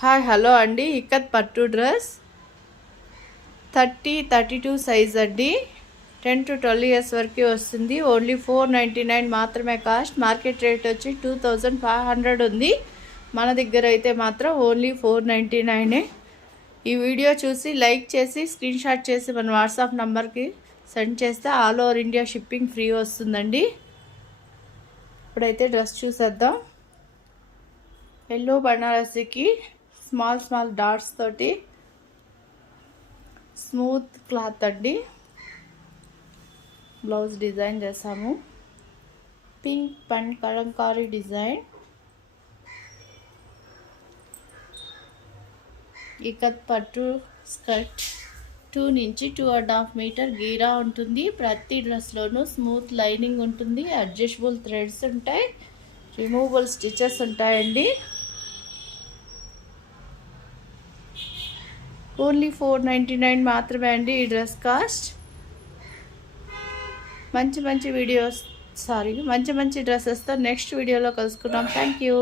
Hi hello అండి. ఇక్కత్ పట్టు dress 30-32 size అండి. 10 to 12 ఇయర్స్ వరకు వస్తుంది. ఓన్లీ 499 మాత్రమే కాస్ట్. మార్కెట్ రేట్ వచ్చి 2500 ఉంది. మన దగ్గర అయితే మాత్రం ఓన్లీ 499. ఈ వీడియో చూసి లైక్ చేసి స్క్రీన్ షాట్ చేసి మన వాట్సాప్ నంబర్కి సెండ్ చేస్తే all over India shipping free వస్తుందండి. ఇప్పుడైతే డ్రెస్ చూసేద్దాం. ఎల్లో బనారసీకి స్మాల్ డాట్స్ తోటి స్మూత్ క్లాత్ అండి. బ్లౌజ్ డిజైన్ చేసాము. Pink and Kalamkari design. Ikat పట్టు స్కర్ట్ 2 నుంచి 2.5 మీటర్ గీరా ఉంటుంది. ప్రతి డ్రెస్లోనూ స్మూత్ లైనింగ్ ఉంటుంది. అడ్జస్టబుల్ థ్రెడ్స్ ఉంటాయి. రిమూవబుల్ స్టిచెస్ ఉంటాయండి. ఓన్లీ 499 మాత్రమే అండి ఈ డ్రెస్ కాస్ట్. మంచి డ్రెస్సెస్తో నెక్స్ట్ వీడియోలో కలుసుకుందాం. Thank you.